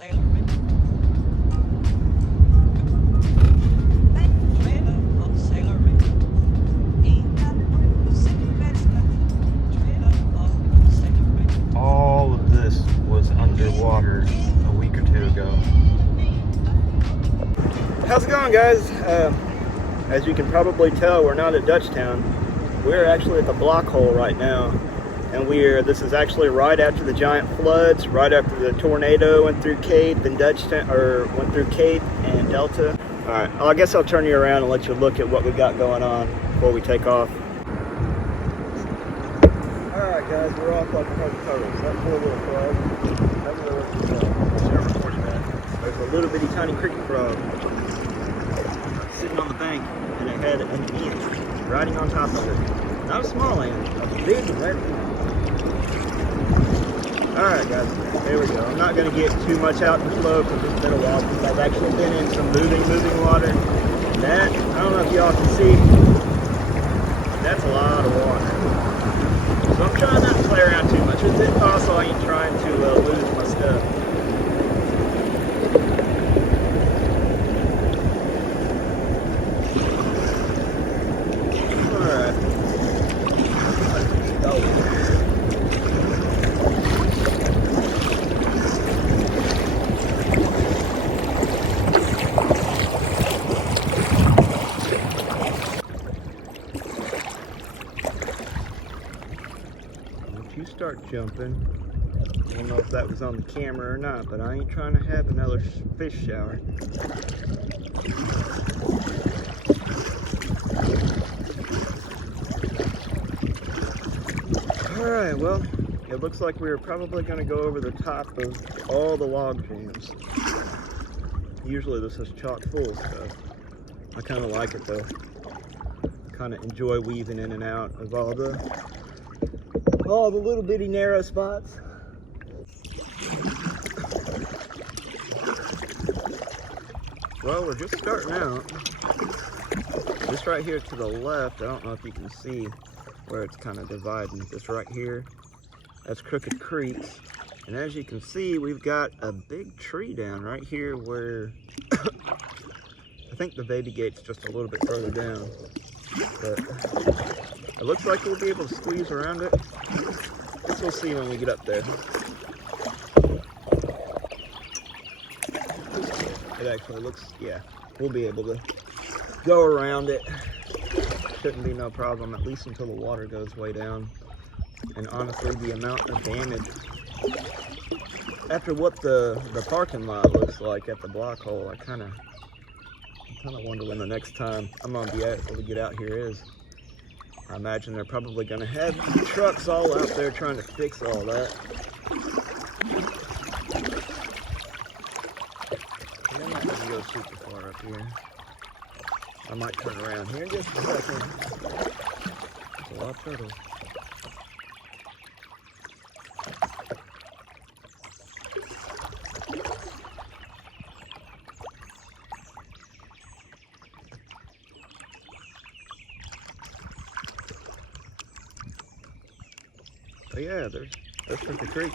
All of this was underwater a week or two ago. How's it going, guys? As you can probably tell, we're not at Dutchtown. We're actually at the Blockhole right now. And this is actually right after the giant floods, right after the tornado went through Cape and went through Cape and Delta. All right, well, I guess I'll turn you around and let you look at what we got going on before we take off. All right, guys, we're off like a herd of turtles. That four-wheel frog. There's a little bitty tiny cricket frog sitting on the bank, and it had an ant riding on top of it. Not a small ant, a big red ant. Alright guys, here we go. I'm not going to get too much out in the flow because it's been a while since I've actually been in some moving water. That, I don't know if y'all can see, that's a lot of water. So I'm trying not to play around too much with it. Also, I ain't trying to lose my stuff. You start jumping. I don't know if that was on the camera or not, but I ain't trying to have another fish shower. Alright, well, it looks like we're probably going to go over the top of all the log jams. Usually this is chock full of stuff. I kind of like it though. Kind of enjoy weaving in and out of all the little bitty narrow spots. Well, we're just starting out. This right here to the left, I don't know if you can see where it's kind of dividing. This right here, that's Crooked Creek. And as you can see, we've got a big tree down right here where I think the baby gate's just a little bit further down. But it looks like we'll be able to squeeze around it. Guess we'll see when we get up there. It actually looks, yeah, we'll be able to go around it. Shouldn't be no problem, at least until the water goes way down. And honestly, the amount of damage, after what the parking lot looks like at the Blockhole, I kind of wonder when the next time I'm gonna be able to get out here is. I imagine they're probably gonna have trucks all out there trying to fix all that. And I'm not gonna go super far up here. I might turn around here in just a second. There's a lot of turtles. But yeah, there's Crooked Creek.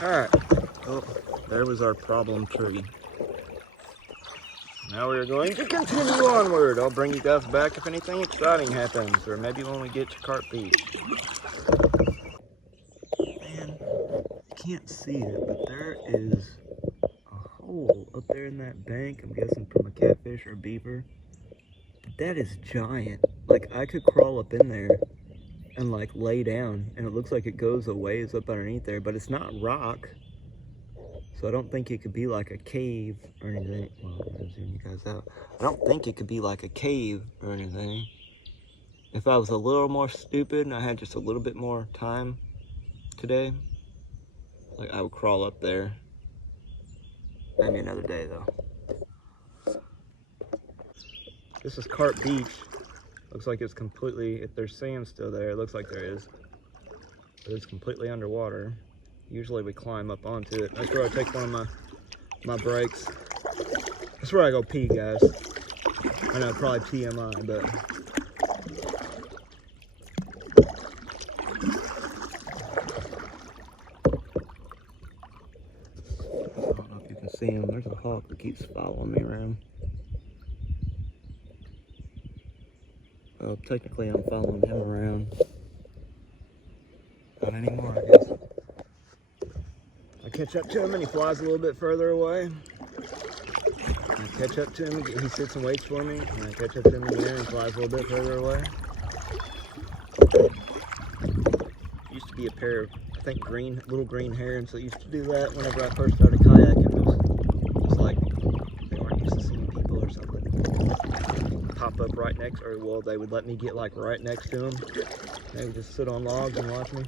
Alright, oh, there was our problem tree. Now we are going to continue onward. I'll bring you guys back if anything exciting happens, or maybe when we get to Carp Beach. Man, you can't see it, but there is a hole up there in that bank. I'm guessing from a catfish or a beaver. But that is giant. Like, I could crawl up in there and like lay down, and it looks like it goes a ways up underneath there, but it's not rock. So I don't think it could be like a cave or anything. Well, I'll zoom you guys out. I don't think it could be like a cave or anything. If I was a little more stupid and I had just a little bit more time today, like I would crawl up there. Maybe another day though. This is Carp Beach. Looks like it's completely, if there's sand still there, it looks like there is, but it's completely underwater. Usually we climb up onto it. That's where I take one of my breaks. That's where I go pee, guys. I know, probably TMI, but I don't know if you can see him. There's a hawk that keeps following me around. Well, technically I'm following him around. Not anymore, I guess. I catch up to him and he flies a little bit further away. I catch up to him, he sits and waits for me, and I catch up to him again and flies a little bit further away. Used to be a pair of, I think, little green herons that used to do that whenever I first started kayaking. It was like they weren't used to seeing people or something. Pop up right next, or well, they would let me get like right next to them. They would just sit on logs and watch me,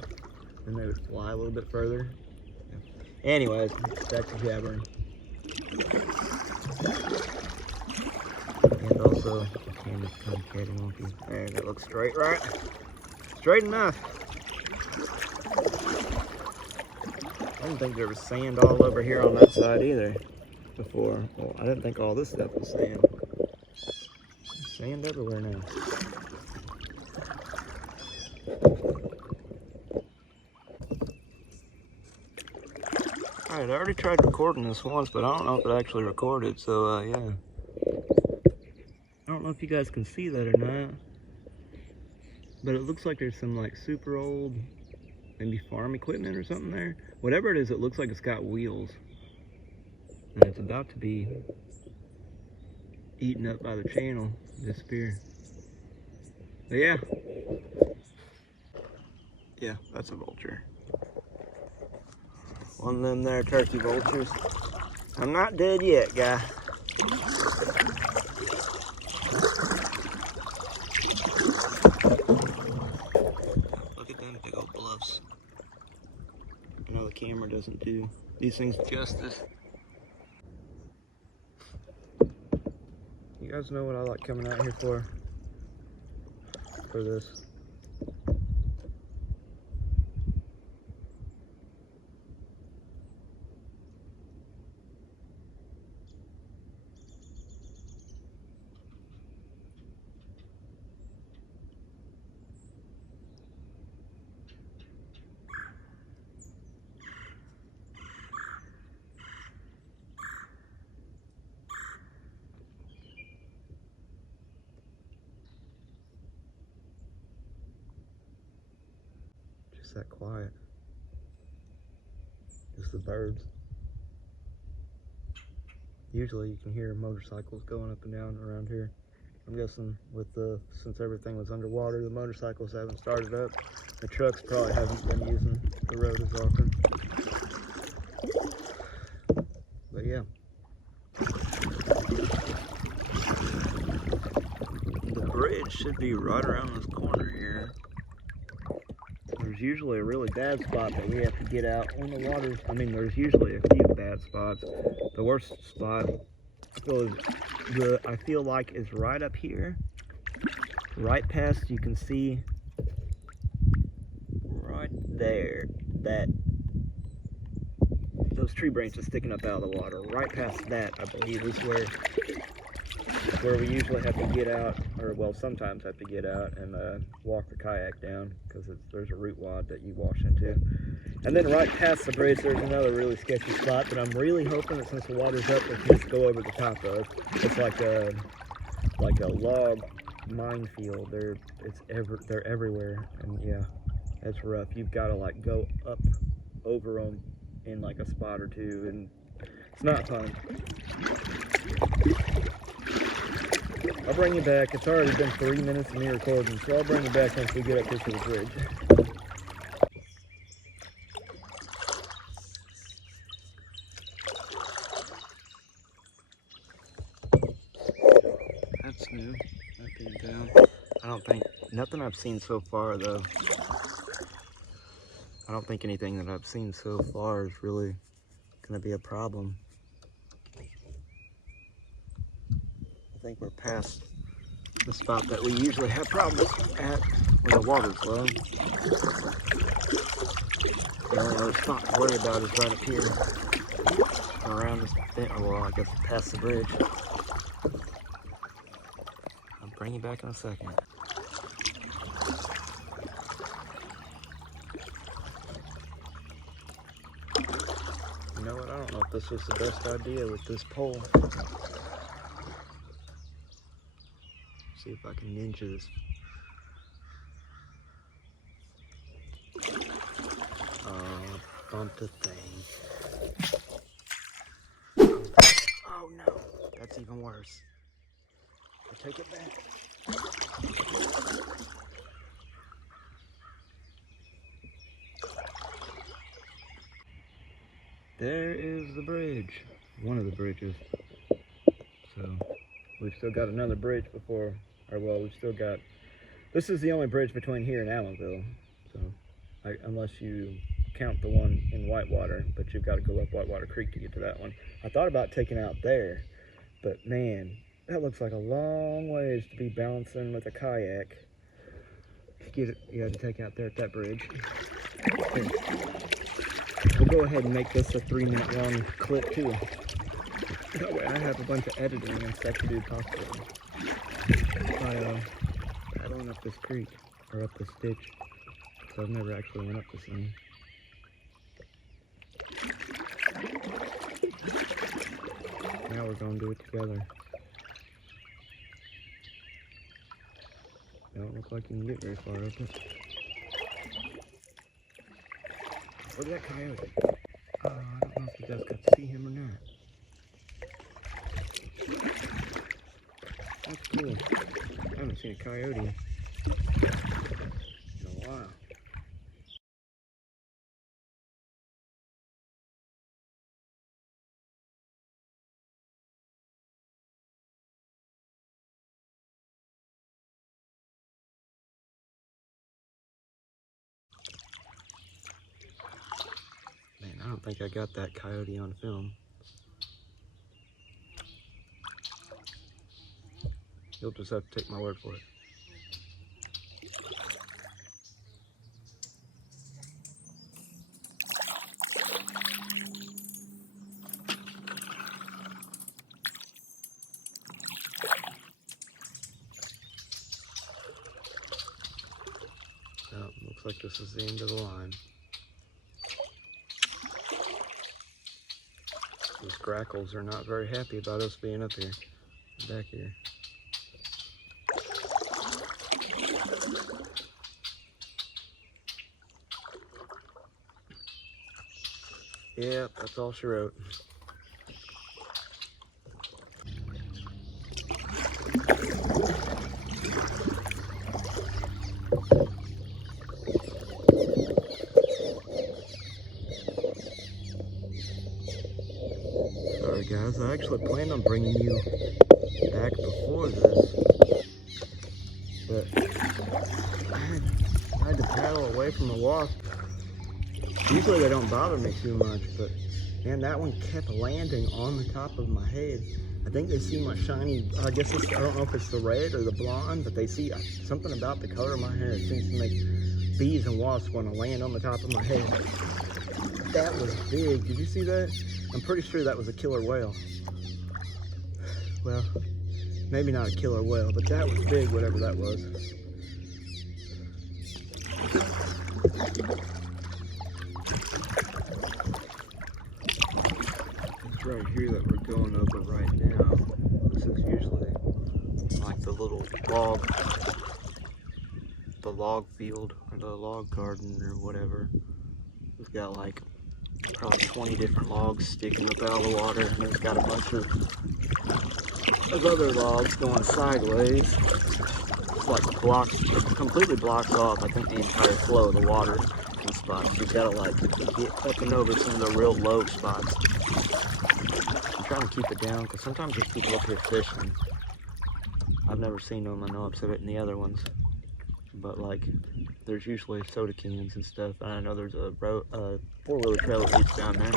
and they would fly a little bit further. Anyways, back to jabbering. And also, the camera's kind of catty wonky. There, that looks straight, right? Straight enough. I didn't think there was sand all over here on that side either before. Well, I didn't think all this stuff was sand. There's sand everywhere now. Alright, I already tried recording this once, but I don't know if it actually recorded, so yeah. I don't know if you guys can see that or not, but it looks like there's some like super old, maybe farm equipment or something there. Whatever it is, it looks like it's got wheels. And it's about to be eaten up by the channel, disappear. But yeah. Yeah, that's a vulture. One of them there turkey vultures. I'm not dead yet, guy. Look at them big old bluffs. I know the camera doesn't do these things justice. You guys know what I like coming out here for this. Just that quiet. Just the birds. Usually you can hear motorcycles going up and down around here. I'm guessing with since everything was underwater, the motorcycles haven't started up. The trucks probably haven't been using the road as often. But yeah. The bridge should be right around this corner here. There's usually a really bad spot that we have to get out when the water's, I mean, there's usually a few bad spots. The worst spot I feel like is right up here. Right past, you can see right there that those tree branches sticking up out of the water. Right past that, I believe, is where we usually have to get out, or well, sometimes have to get out and walk the kayak down, because there's a root wad that you wash into. And then right past the bridge, there's another really sketchy spot that I'm really hoping that since the water's up, we can just go over the top of. It's like a log minefield. They're everywhere, and yeah, it's rough. You've got to like go up over them in like a spot or two, and it's not fun. I'll bring you back. It's already been 3 minutes of me recording, so I'll bring you back once we get up here to the bridge. That's new. That came down. I don't think, nothing I've seen so far though. I don't think anything that I've seen so far is really going to be a problem. I think we're past the spot that we usually have problems at when the water's low. The only other spot to worry about is right up here, around this thing. Oh, well, I guess past the bridge. I'll bring you back in a second. You know what? I don't know if this was the best idea with this pole. See if I can ninja this. Bump the thing. Oh no, that's even worse. I'll take it back. There is the bridge. One of the bridges. So we've still got another bridge before, or well, we've still got, this is the only bridge between here and Allenville. So unless you count the one in Whitewater, but you've got to go up Whitewater Creek to get to that one. I thought about taking out there, but man, that looks like a long ways to be balancing with a kayak. You got to take out there at that bridge. Here. We'll go ahead and make this a 3-minute long clip too. That way I have a bunch of editing and stuff to do possibly. By paddling up this creek, or up this ditch. So I've never actually went up this thing. Now we're going to do it together. Don't look like you can get very far up it. Look at that coyote. Oh, I don't know if you guys got to see him or not. That's cool. I haven't seen a coyote in a while. Man, I don't think I got that coyote on film. You'll just have to take my word for it. Oh, looks like this is the end of the line. These grackles are not very happy about us being up here, back here. Yeah, that's all she wrote. Sorry guys, I actually planned on bringing you back before this, but I had to paddle away from the wasp. Usually they don't bother me too much, but man, that one kept landing on the top of my head. I think they see my shiny, I guess it's, I don't know if it's the red or the blonde, but they see something about the color of my hair. It seems to make bees and wasps want to land on the top of my head. That was big. Did you see that? I'm pretty sure that was a killer whale. Well, maybe not a killer whale, but that was big, whatever that was. It's right here that we're going over right now. This is usually like the little log field, or the log garden, or whatever. We've got like probably 20 different logs sticking up out of the water, and it's got a bunch of other logs going sideways. It's like it completely blocks off, I think, the entire flow of the water in spots. You've got to like get up and over some of the real low spots. I'm trying to keep it down because sometimes there's people up here fishing. I've never seen them. I know I've said it in the other ones, but like there's usually soda cans and stuff. And I know there's a four-wheeler trailer that leads down there.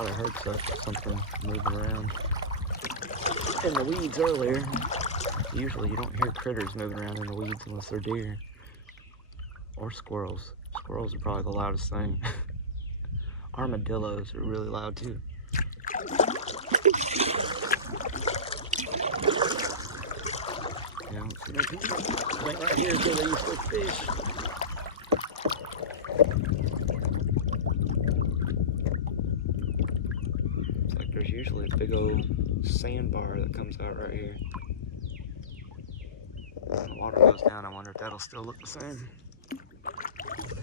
thought I heard something moving around in the weeds earlier. Usually you don't hear critters moving around in the weeds unless they're deer or squirrels. Squirrels are probably the loudest thing. Armadillos are really loud too. Yeah, I don't see no people. I think right here is where they used to fish. It's like there's usually a big old sandbar that comes out right here. When the water goes down, I wonder if that'll still look the same.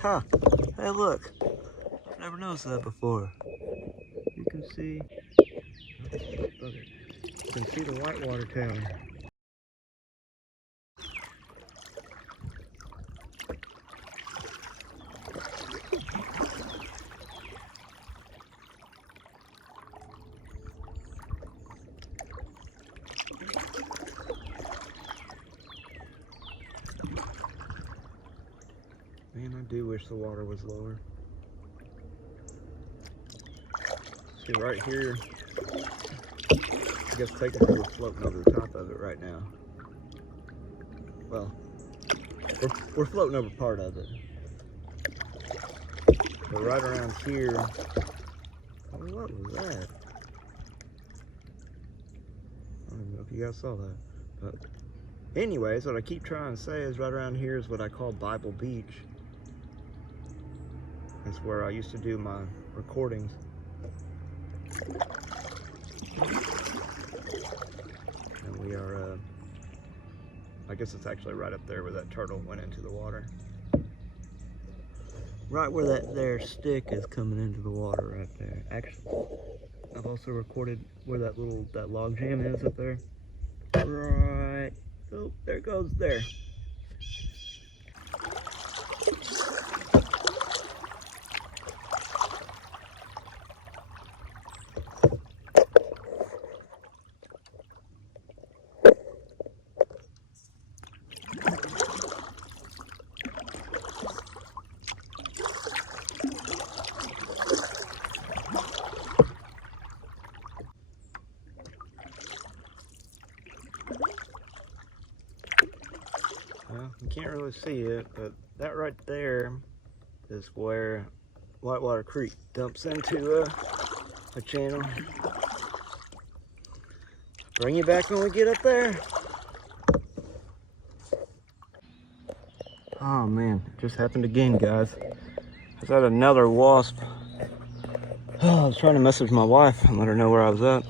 Huh. Hey, look. I've never noticed that before. You can see... You can see the whitewater tower. Man, I do wish the water was lower. See, right here, I guess technically we're floating over the top of it right now. Well, we're floating over part of it. But right around here, oh, what was that? I don't even know if you guys saw that. But anyways, what I keep trying to say is right around here is what I call Bible Beach. That's where I used to do my recordings. And we are, I guess it's actually right up there where that turtle went into the water. Right where that there stick is coming into the water right there. Actually, I've also recorded where that log jam is up there. Right, oh, there it goes there. Well, you can't really see it, but that right there is where Whitewater Creek dumps into a channel. Bring you back when we get up there. Oh man, it just happened again, guys. I had another wasp. Oh, I was trying to message my wife and let her know where I was at.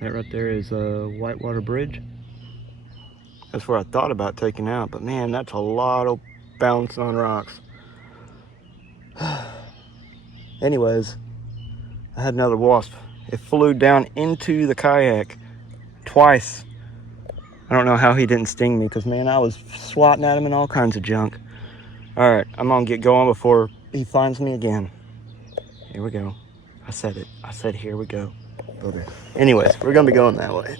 That right there is Whitewater Bridge. That's where I thought about taking out, but man, that's a lot of bouncing on rocks. Anyways, I had another wasp. It flew down into the kayak twice. I don't know how he didn't sting me, because man, I was swatting at him and all kinds of junk. All right, I'm gonna get going before he finds me again. Here we go. I said it. I said here we go. Okay. Anyways, we're gonna be going that way.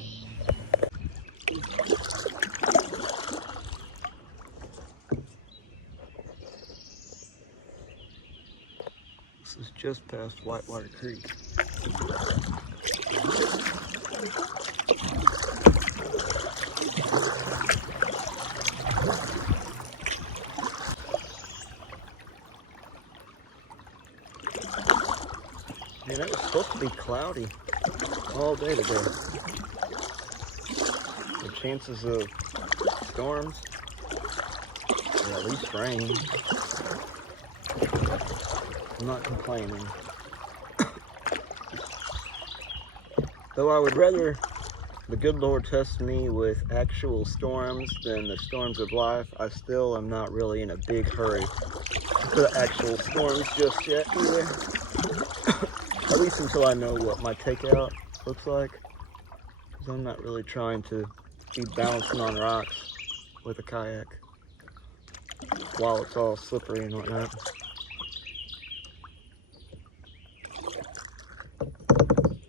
This is just past Whitewater Creek. Man, it was supposed to be cloudy all day today. The chances of storms, or at least rain, I'm not complaining. Though I would rather the good Lord test me with actual storms than the storms of life, I still am not really in a big hurry for the actual storms just yet either. At least until I know what my takeout looks like. Because I'm not really trying to be bouncing on rocks with a kayak while it's all slippery and whatnot.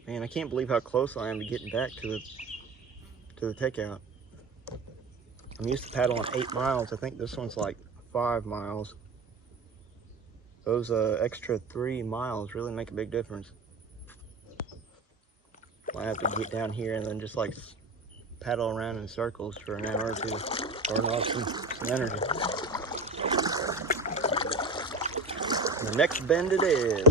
Man, I can't believe how close I am to getting back to the takeout. I'm used to paddling 8 miles. I think this one's like 5 miles. Those extra 3 miles really make a big difference. Might have to get down here and then just like paddle around in circles for an hour or two, burn off some energy. And the next bend it is.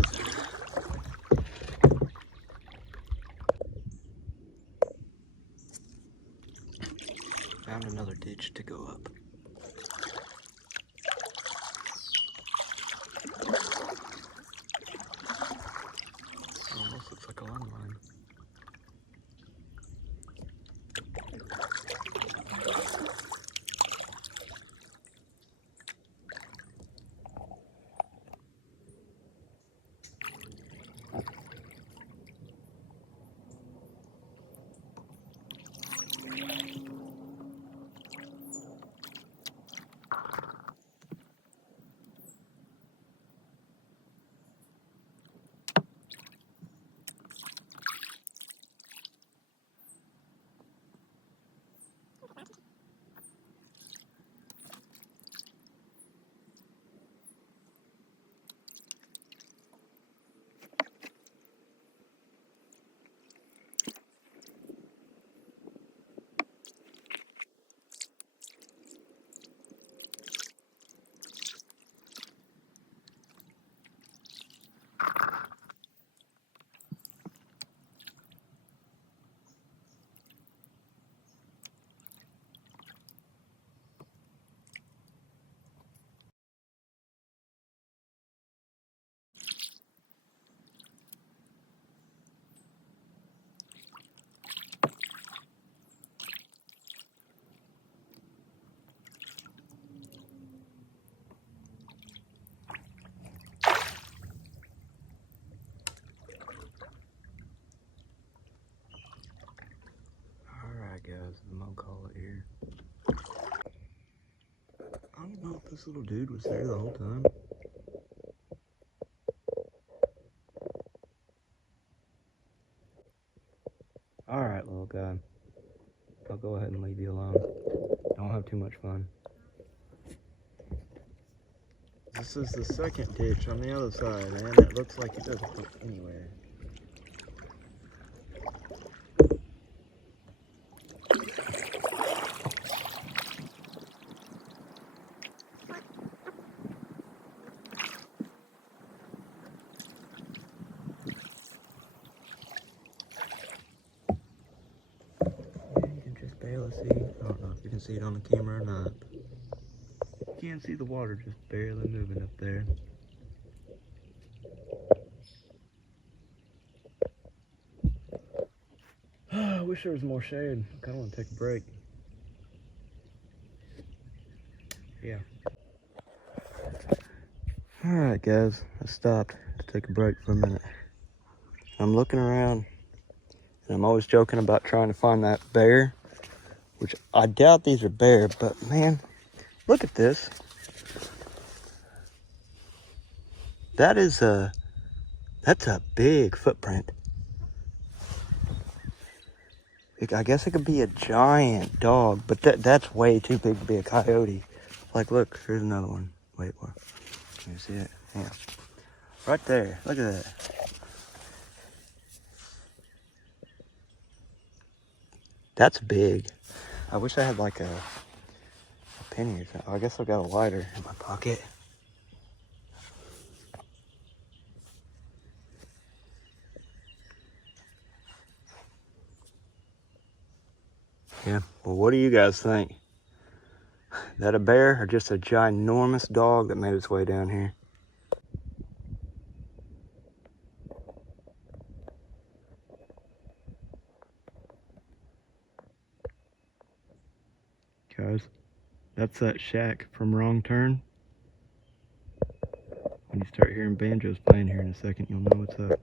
Found another ditch to go up. Almost looks like a landmine. Guys, I'm gonna call it here. I don't know if this little dude was there the whole time. Alright, little guy. I'll go ahead and leave you alone. Don't have too much fun. This is the second ditch on the other side, and it looks like it doesn't go anywhere. Barely see. I don't know if you can see it on the camera or not. You can see the water just barely moving up there. I wish there was more shade. I kind of want to take a break. Yeah. Alright guys, I stopped to take a break for a minute. I'm looking around and I'm always joking about trying to find that bear, which I doubt these are bear, but man, look at this. That's a big footprint. I guess it could be a giant dog, but that's way too big to be a coyote. Like, look, here's another one. Wait, what? Can you see it? Yeah. Right there, look at that. That's big. I wish I had like a penny or something. Oh, I guess I got a lighter in my pocket. Yeah, well, what do you guys think? That a bear or just a ginormous dog that made its way down here? Guys, that's that shack from Wrong Turn. When you start hearing banjos playing here in a second, you'll know what's up.